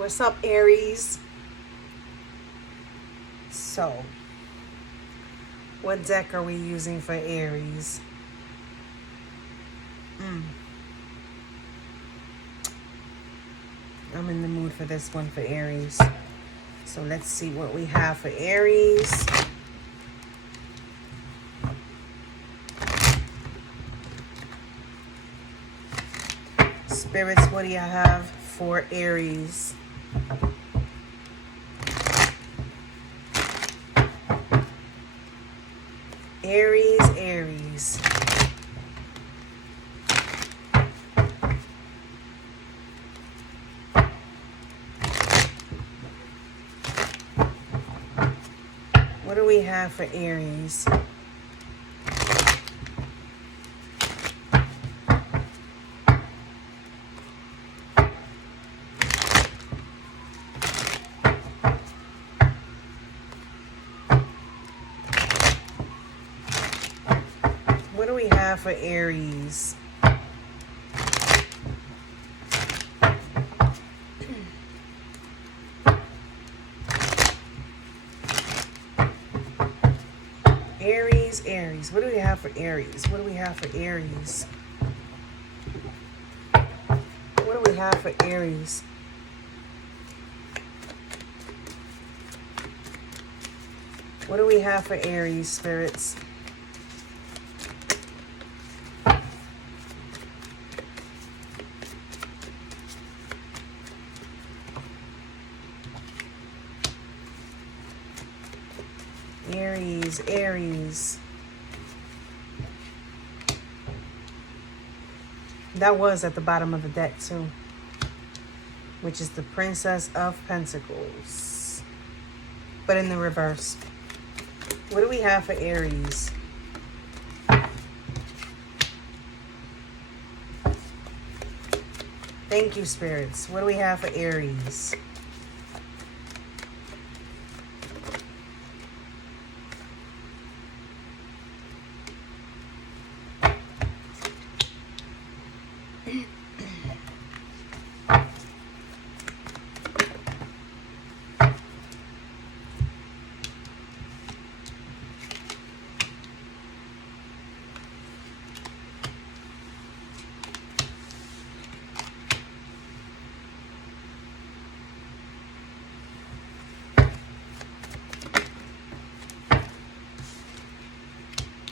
What's up, Aries? So, what deck are we using for Aries? I'm in the mood for this one for Aries. So let's see what we have for Aries. Spirits, what do you have for Aries? Aries. What do we have for Aries? What do we have for Aries? Aries. What do we have for Aries? What do we have for Aries? What do we have for Aries? What do we have for Aries, spirits? Aries. That was at the bottom of the deck too, which is the Princess of Pentacles, but in the reverse. What do we have for Aries? Thank you, spirits. What do we have for Aries?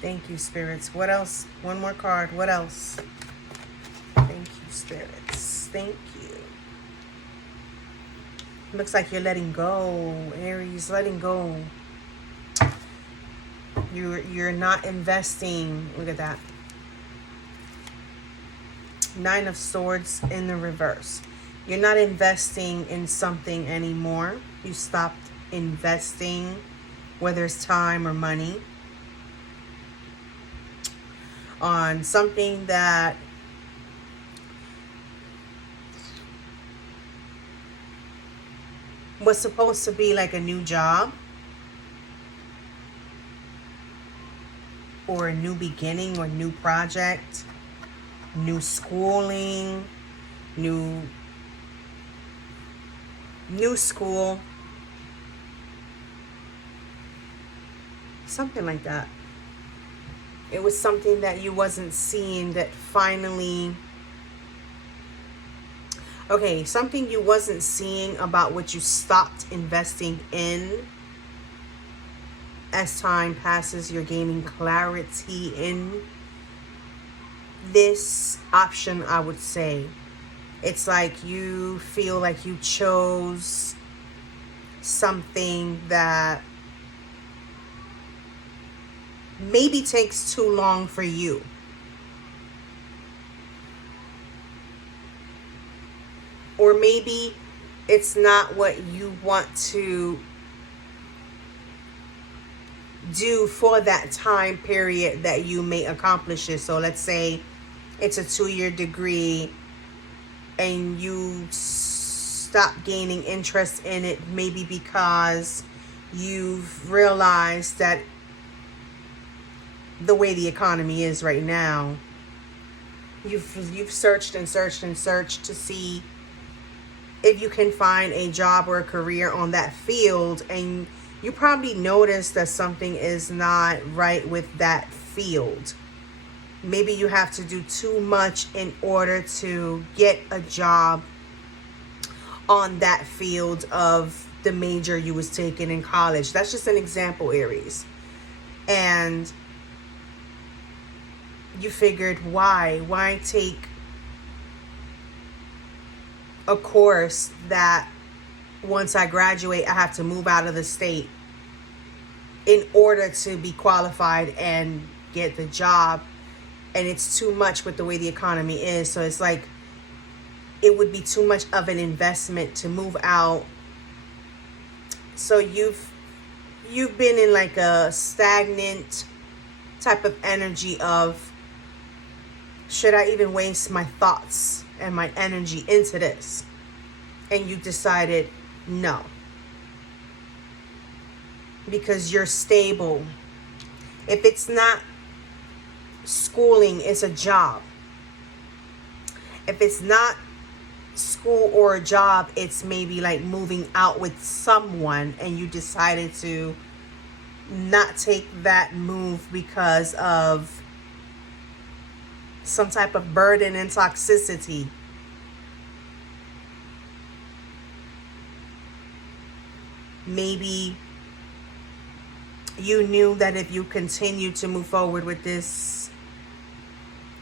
Thank you, spirits. What else? One more card. What else? Thank you, spirits. Thank you. Looks like you're letting go, Aries. Letting go. You're not investing. Look at that. 9 of Swords in the reverse. You're not investing in something anymore. You stopped investing, whether it's time or money, on something that was supposed to be like a new job or a new beginning or new project, new schooling, new school, something like that. It was something that you wasn't seeing that finally, okay, something you wasn't seeing about what you stopped investing in. As time passes, you're gaining clarity in this option, I would say. It's like you feel like you chose something that maybe takes too long for you. Or maybe it's not what you want to do for that time period that you may accomplish it. So let's say it's a 2-year degree and you stop gaining interest in it, maybe because you've realized that the way the economy is right now, you've searched and searched and searched to see if you can find a job or a career on that field, and you probably notice that something is not right with that field. Maybe you have to do too much in order to get a job on that field of the major you was taking in college. That's just an example, Aries. And you figured, why take a course that once I graduate I have to move out of the state in order to be qualified and get the job, and it's too much with the way the economy is. So it's like it would be too much of an investment to move out. So you've been in like a stagnant type of energy of, should I even waste my thoughts and my energy into this? And you decided no, because you're stable. If it's not schooling, it's a job. If it's not school or a job, it's maybe like moving out with someone, and you decided to not take that move because of some type of burden and toxicity. Maybe you knew that if you continue to move forward with this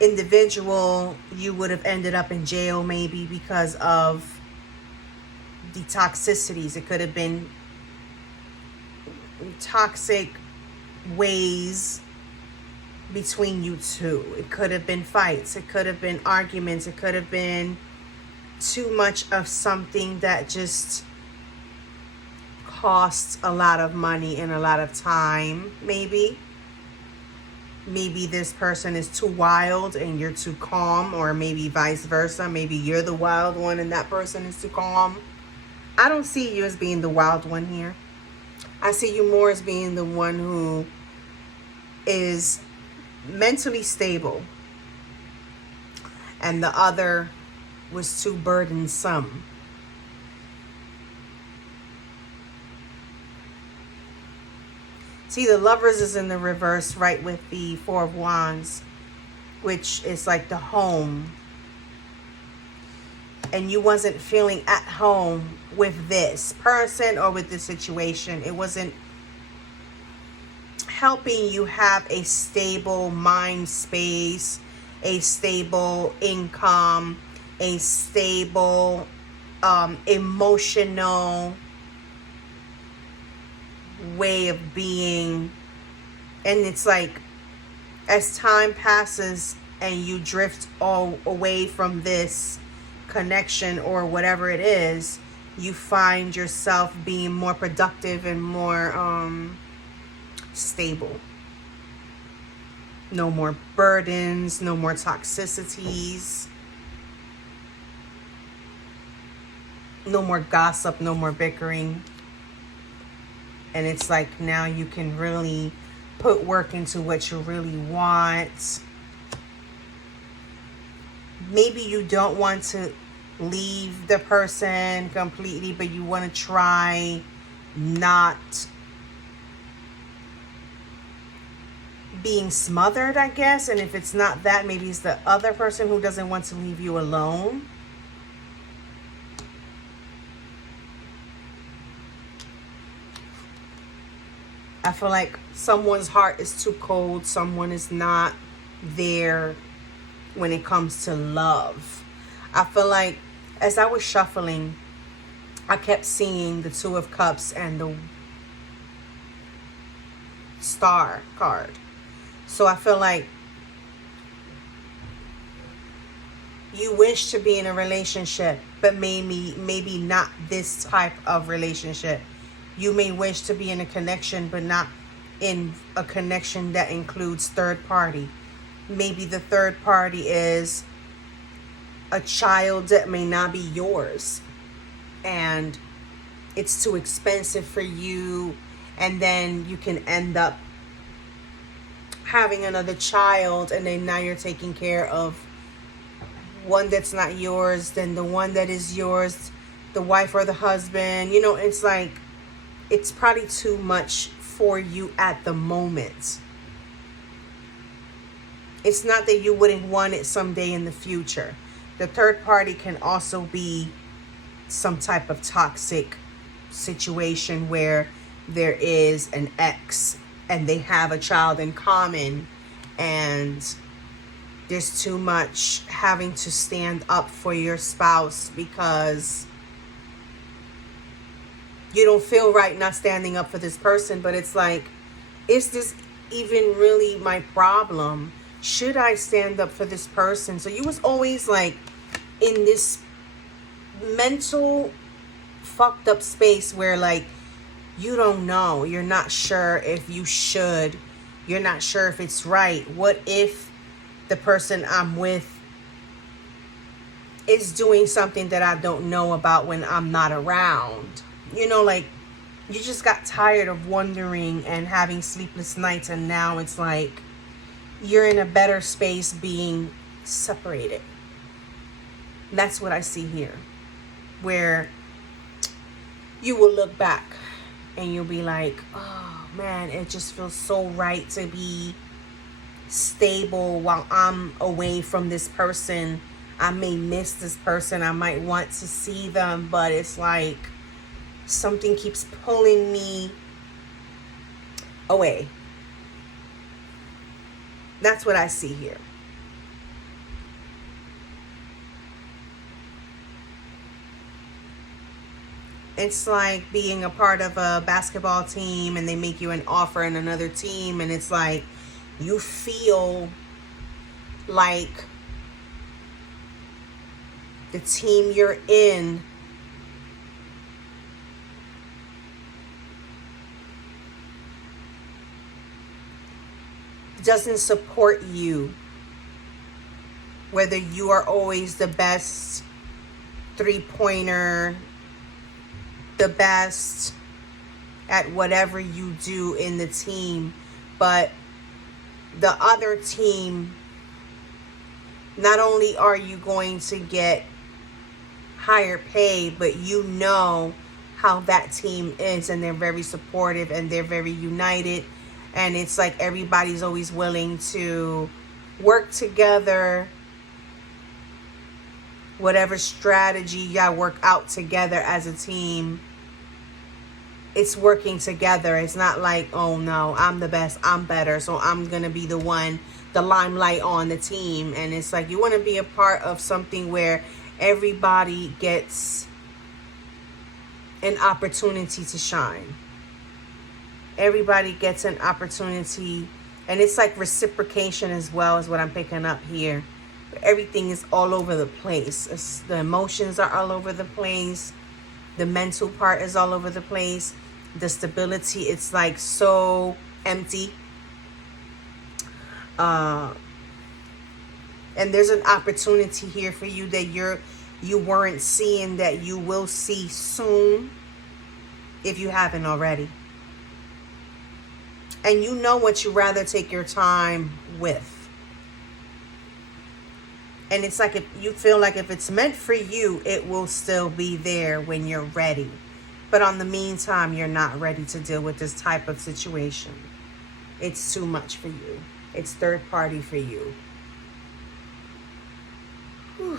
individual, you would have ended up in jail, maybe because of the toxicities. It could have been toxic ways between you two. It could have been fights. It could have been arguments. It could have been too much of something that just costs a lot of money and a lot of time. Maybe this person is too wild and you're too calm, or maybe vice versa. Maybe you're the wild one and that person is too calm. I don't see you as being the wild one here. I see you more as being the one who is mentally stable, and the other was too burdensome. See, the Lovers is in the reverse, right, with the Four of Wands, which is like the home. And you wasn't feeling at home with this person or with this situation. It wasn't helping you have a stable mind space, a stable income, a stable emotional way of being. And it's like, as time passes and you drift all away from this connection or whatever it is, you find yourself being more productive and more stable. No more burdens, no more toxicities, no more gossip, no more bickering. And it's like now you can really put work into what you really want. Maybe you don't want to leave the person completely, but you want to try not being smothered, I guess. And if it's not that, maybe it's the other person who doesn't want to leave you alone. I feel like someone's heart is too cold. Someone is not there when it comes to love. I feel like as I was shuffling, I kept seeing the Two of Cups and the Star card. So I feel like you wish to be in a relationship, but maybe not this type of relationship. You may wish to be in a connection, but not in a connection that includes third party. Maybe the third party is a child that may not be yours, and it's too expensive for you, and then you can end up having another child, and then now you're taking care of one that's not yours. Then the one that is yours the wife or the husband. You know, it's like, it's probably too much for you at the moment. It's not that you wouldn't want it someday in the future. The third party can also be some type of toxic situation where there is an ex and they have a child in common, and there's too much having to stand up for your spouse because you don't feel right not standing up for this person. But it's like, is this even really my problem? Should I stand up for this person? So you was always like in this mental fucked up space where like you don't know, you're not sure if you should, you're not sure if it's right. What if the person I'm with is doing something that I don't know about when I'm not around? You know, like, you just got tired of wondering and having sleepless nights, and now it's like you're in a better space being separated. That's what I see here, where you will look back and you'll be like, oh man, it just feels so right to be stable while I'm away from this person. I may miss this person, I might want to see them, but it's like something keeps pulling me away. That's what I see here. It's like being a part of a basketball team and they make you an offer in another team, and it's like you feel like the team you're in doesn't support you, whether you are always the best three-pointer, the best at whatever you do in the team, but the other team, not only are you going to get higher pay, but you know how that team is, and they're very supportive and they're very united, and it's like everybody's always willing to work together. Whatever strategy y'all work out together as a team, it's working together. It's not like, oh no, I'm the best, I'm better, so I'm gonna be the one, the limelight on the team. And it's like you want to be a part of something where everybody gets an opportunity to shine. Everybody gets an opportunity, and it's like reciprocation as well, is what I'm picking up here. Everything is all over the place. The emotions are all over the place. The mental part is all over the place. The stability, it's like so empty. And there's an opportunity here for you that you weren't seeing, that you will see soon if you haven't already. And you know what you rather take your time with. And it's like, if you feel like if it's meant for you, it will still be there when you're ready. But on the meantime, you're not ready to deal with this type of situation. It's too much for you. It's third party for you. Whew.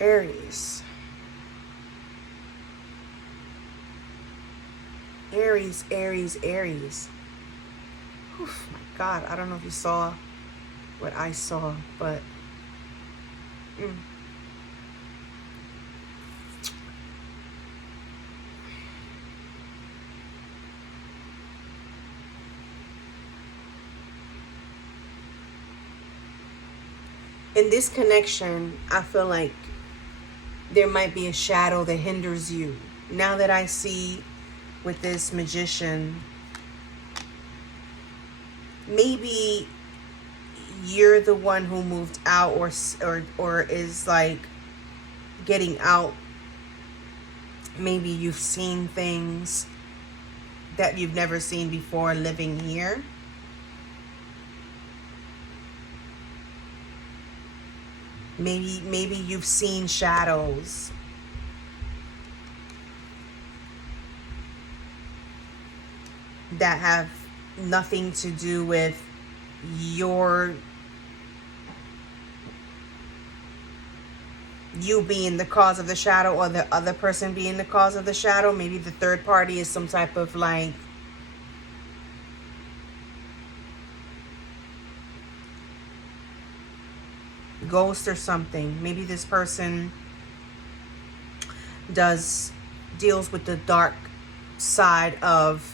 Aries. Aries, Aries, Aries. Whew, my God, I don't know if you saw what I saw, but in this connection, I feel like there might be a shadow that hinders you. Now that I see with this Magician, maybe you're the one who moved out, or is like getting out. Maybe you've seen things that you've never seen before living here. Maybe you've seen shadows. that have nothing to do with you being the cause of the shadow, or the other person being the cause of the shadow. Maybe the third party is some type of like ghost or something. Maybe this person deals with the dark side of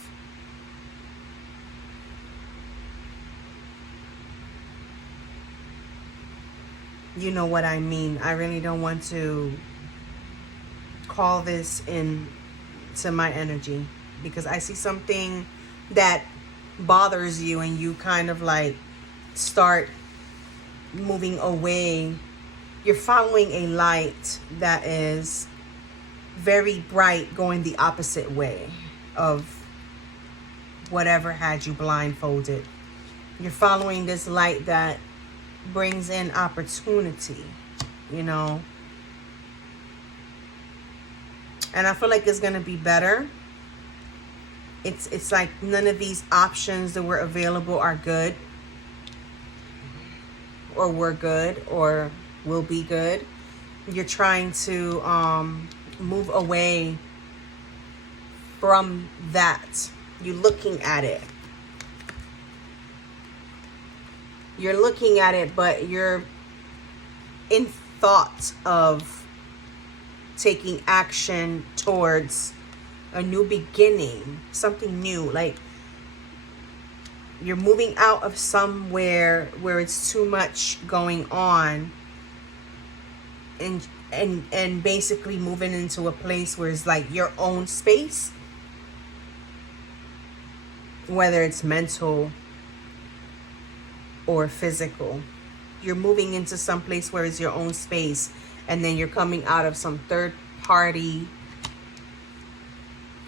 you know what I mean. I really don't want to call this in to my energy, because I see something that bothers you and you kind of like start moving away. You're following a light that is very bright, going the opposite way of whatever had you blindfolded. You're following this light that brings in opportunity, you know. And I feel like it's going to be better. It's like none of these options that were available are good, or were good, or will be good. You're trying to move away from that. You're looking at it. You're looking at it, but you're in thought of taking action towards a new beginning, something new. Like you're moving out of somewhere where it's too much going on, and basically moving into a place where it's like your own space, whether it's mental or physical. You're moving into some place where it's your own space, and then you're coming out of some third party,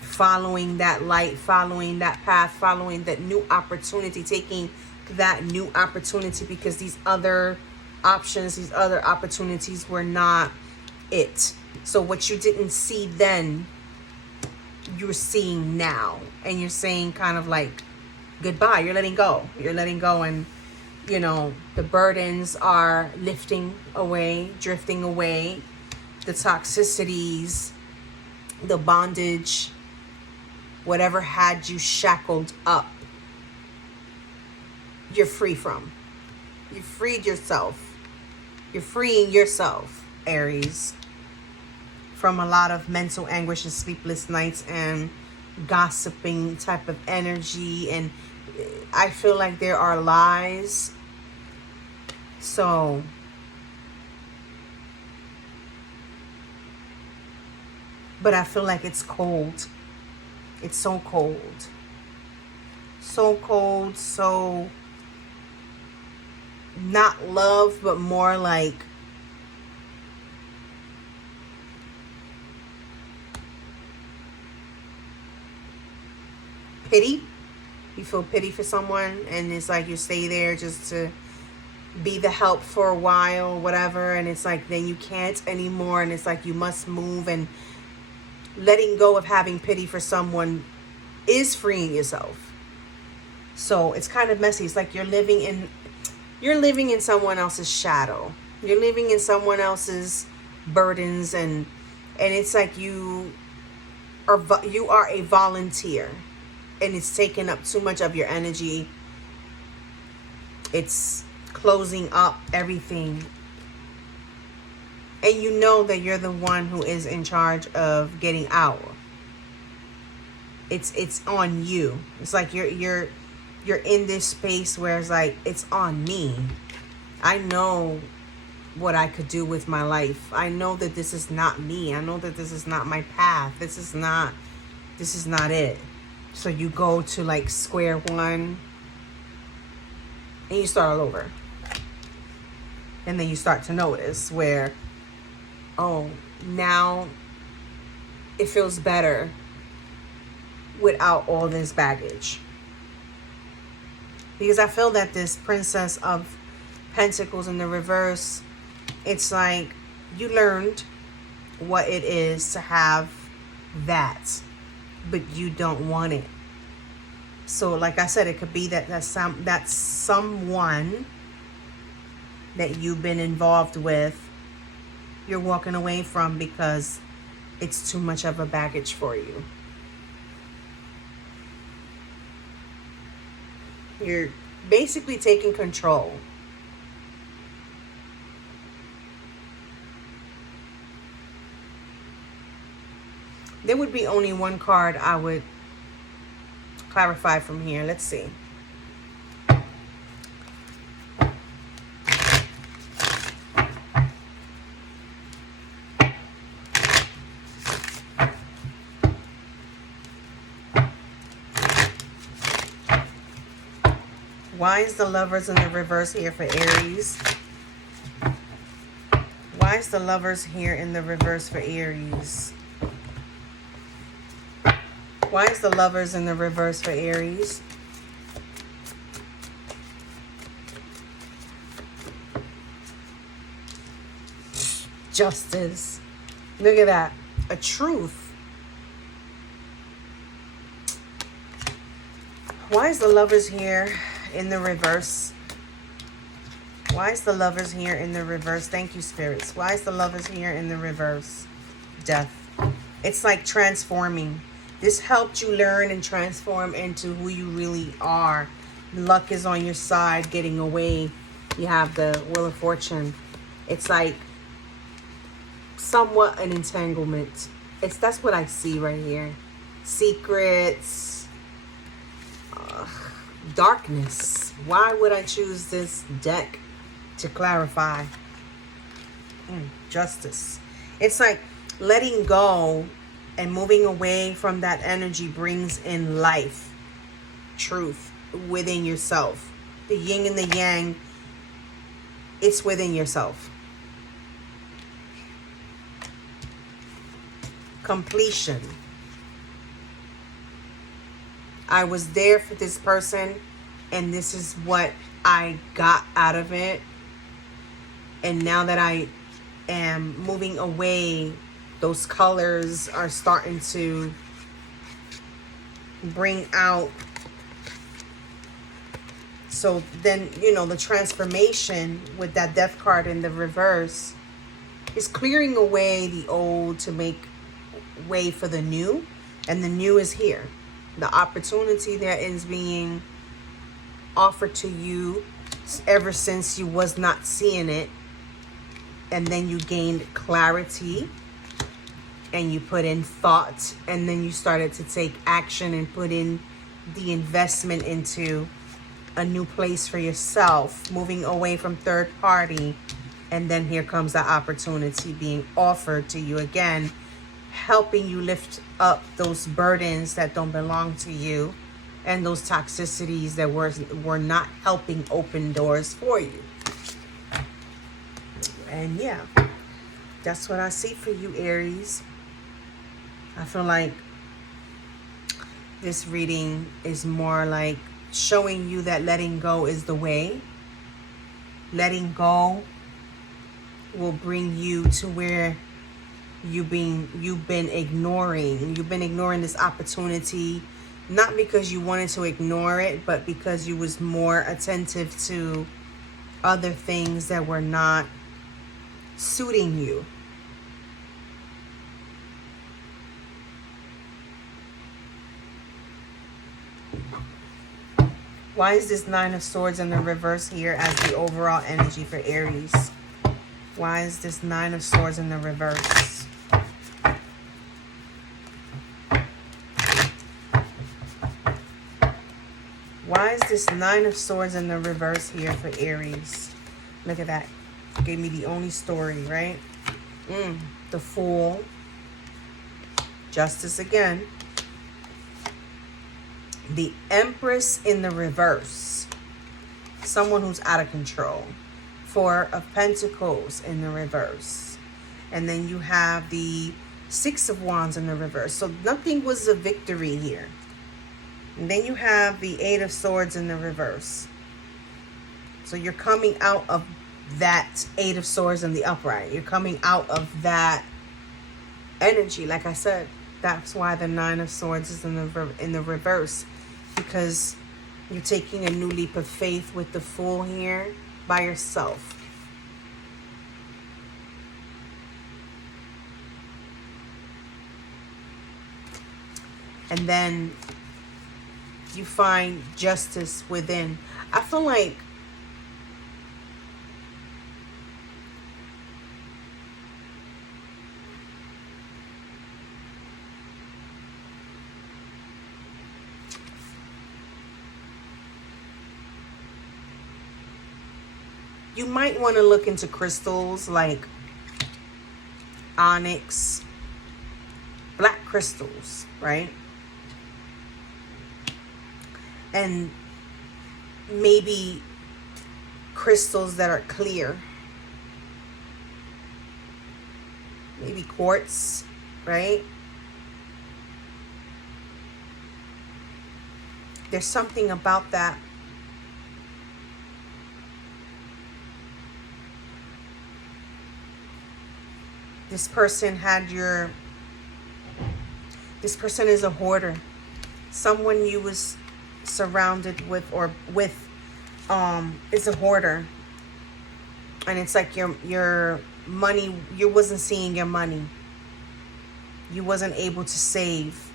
following that light, following that path, following that new opportunity, taking that new opportunity, because these other options, these other opportunities were not it. So what you didn't see then, you're seeing now, and you're saying kind of like goodbye. You're letting go. And you know, the burdens are lifting away, drifting away. The toxicities, the bondage, whatever had you shackled up, you're free from. You freed yourself. You're freeing yourself, Aries, from a lot of mental anguish and sleepless nights and gossiping type of energy. And I feel like there are lies. So but I feel like it's cold. It's so cold. So cold, so not love, but more like pity. You feel pity for someone, and it's like you stay there just to be the help for a while, whatever, and it's like then you can't anymore, and it's like you must move. And letting go of having pity for someone is freeing yourself. So it's kind of messy. It's like you're living in someone else's shadow. You're living in someone else's burdens, and it's like you are a volunteer, and it's taking up too much of your energy. It's closing up everything. And you know that you're the one who is in charge of getting out. It's on you. It's like you're in this space where it's like, it's on me. I know what I could do with my life. I know that this is not me. I know that this is not my path. This is not it. So you go to like square one, and you start all over. And then you start to notice where, oh, now it feels better without all this baggage. Because I feel that this Princess of Pentacles in the reverse, it's like you learned what it is to have that, but you don't want it. So like I said, it could be that's someone that you've been involved with, you're walking away from because it's too much of a baggage for you. You're basically taking control. There would be only one card I would clarify from here. Let's see. Why is the Lovers in the reverse here for Aries? Why is the Lovers here in the reverse for Aries? Why is the Lovers in the reverse for Aries? Justice. Look at that. A truth. Why is the Lovers here in the reverse? Why is the Lovers here in the reverse? Thank you, spirits. Why is the Lovers here in the reverse? Death. It's like transforming. This helped you learn and transform into who you really are. Luck is on your side, getting away. You have the Wheel of Fortune. It's like somewhat an entanglement. That's what I see right here. Secrets. Darkness. Why would I choose this deck to clarify? Justice. It's like letting go and moving away from that energy brings in life, truth within yourself. The yin and the yang, it's within yourself. Completion. I was there for this person, and this is what I got out of it. And now that I am moving away, those colors are starting to bring out. So then, the transformation with that Death card in the reverse is clearing away the old to make way for the new. And the new is here. The opportunity that is being offered to you ever since you was not seeing it. And then you gained clarity. And you put in thought, and then you started to take action and put in the investment into a new place for yourself, moving away from third party. And then here comes the opportunity being offered to you again, helping you lift up those burdens that don't belong to you and those toxicities that were not helping open doors for you. And yeah, that's what I see for you, Aries. I feel like this reading is more like showing you that letting go is the way. Letting go will bring you to where you've been ignoring. You've been ignoring this opportunity, not because you wanted to ignore it, but because you was more attentive to other things that were not suiting you. Why is this Nine of Swords in the reverse here as the overall energy for Aries? Why is this Nine of Swords in the reverse? Why is this Nine of Swords in the reverse here for Aries? Look at that. Gave me the only story, right? The Fool. Justice again. The Empress in the reverse. Someone who's out of control. Four of Pentacles in the reverse. And then you have the Six of Wands in the reverse. So nothing was a victory here. And then you have the Eight of Swords in the reverse. So you're coming out of that Eight of Swords in the upright. You're coming out of that energy. Like I said, that's why the Nine of Swords is in the reverse. because you're taking a new leap of faith with the Fool here by yourself. And then you find justice within. I feel like you might want to look into crystals like onyx, black crystals, right? And maybe crystals that are clear. Maybe quartz, right? There's something about that. This person is a hoarder. Someone you was surrounded with or with is a hoarder. And it's like your money, you wasn't seeing your money. You wasn't able to save.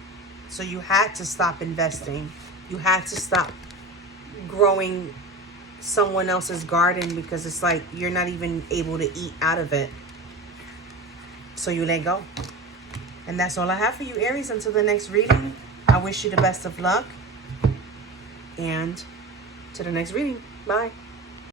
So you had to stop investing. You had to stop growing someone else's garden because it's like you're not even able to eat out of it. So you let go. And that's all I have for you, Aries. Until the next reading, I wish you the best of luck. And to the next reading. Bye.